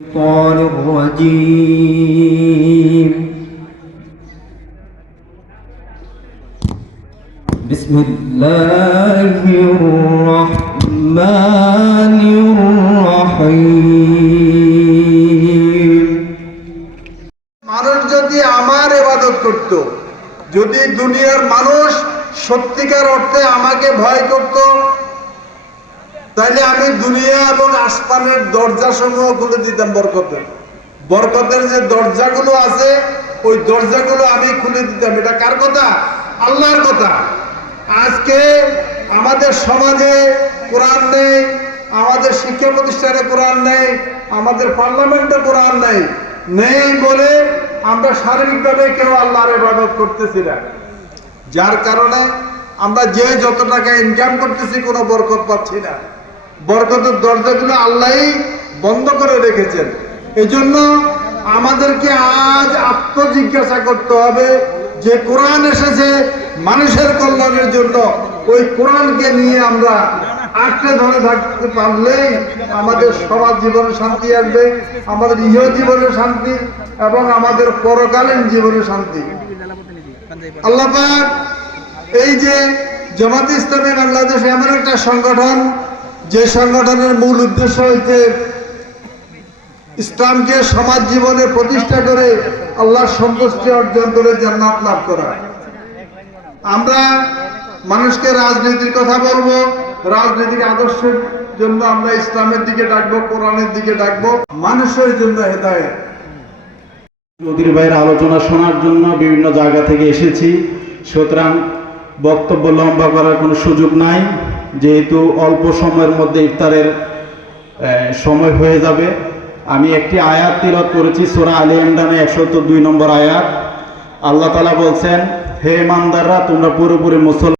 الشيطان الرجيم بسم الله الرحمن الرحيم মানুষ যদি আমার এবাদত করত যদি দুনিয়ার মানুষ সত্যিকার অর্থে আমাকে ভয় করত তাহলে আমি দুনিয়া এবং আসমানের দরজা সমূহ খুলে দিতাম বরকতের। বরকতের যে দরজাগুলো আছে, ওই দরজাগুলো আমি খুলে দিতাম। এটা কার কথা? আল্লাহর কথা। আজকে আমাদের সমাজে কোরআন নেই, আমাদের শিক্ষা প্রতিষ্ঠানে কোরআন নেই, আমাদের পার্লামেন্টে কোরআন নেই। নেই বলে আমরা শারীরিকভাবে কেউ আল্লাহর ইবাদত করতেছি না। যার কারণে আমরা যে যত টাকা ইনকাম করতেছি, কোনো বরকত পাচ্ছি না। বরকতের দরজাগুলো আল্লাহই বন্ধ করে রেখেছেন। এজন্য আমাদেরকে আজ আত্মজিজ্ঞাসা করতে হবে যে কোরআন এসেছে মানুষের কল্যাণের জন্য। ওই কোরআনকে নিয়ে আমরা আঁকড়ে ধরে থাকতে পারলেই আমাদের সবার জীবনে শান্তি আসবে, আমাদের ইহ জীবনে শান্তি এবং আমাদের পরকালীন জীবনে শান্তি। আল্লাহ এই যে জামাত ইসলামী বাংলাদেশ এমন একটা সংগঠন যে সংগঠনের মূল উদ্দেশ্য হচ্ছে ইসলামকে সমাজ জীবনে প্রতিষ্ঠা করে আল্লাহর সন্তুষ্টি অর্জন করে জান্নাত লাভ করা। আমরা মানুষকে রাজনীতির কথা বলব, রাজনৈতিক আদর্শের জন্য আমরা ইসলামের দিকে ডাকবো, কোরআনের দিকে ডাকবো। মানুষের জন্য হেদায়ত। চৌধুরী ভাইয়ের আলোচনা শোনার জন্য বিভিন্ন জায়গা থেকে এসেছি। সুতরাং বক্তব্য লম্বা করার কোনো সুযোগ নাই। যেহেতু অল্প সময়ের মধ্যে ইফতারের সময় হয়ে যাবে, আমি একটি আয়াত তিলত করেছি, সোরা আলী ইমরানে একশো দুই নম্বর আয়াত। আল্লাহ তালা বলছেন, হে ইমানদাররা, তোমরা পুরোপুরি মুসল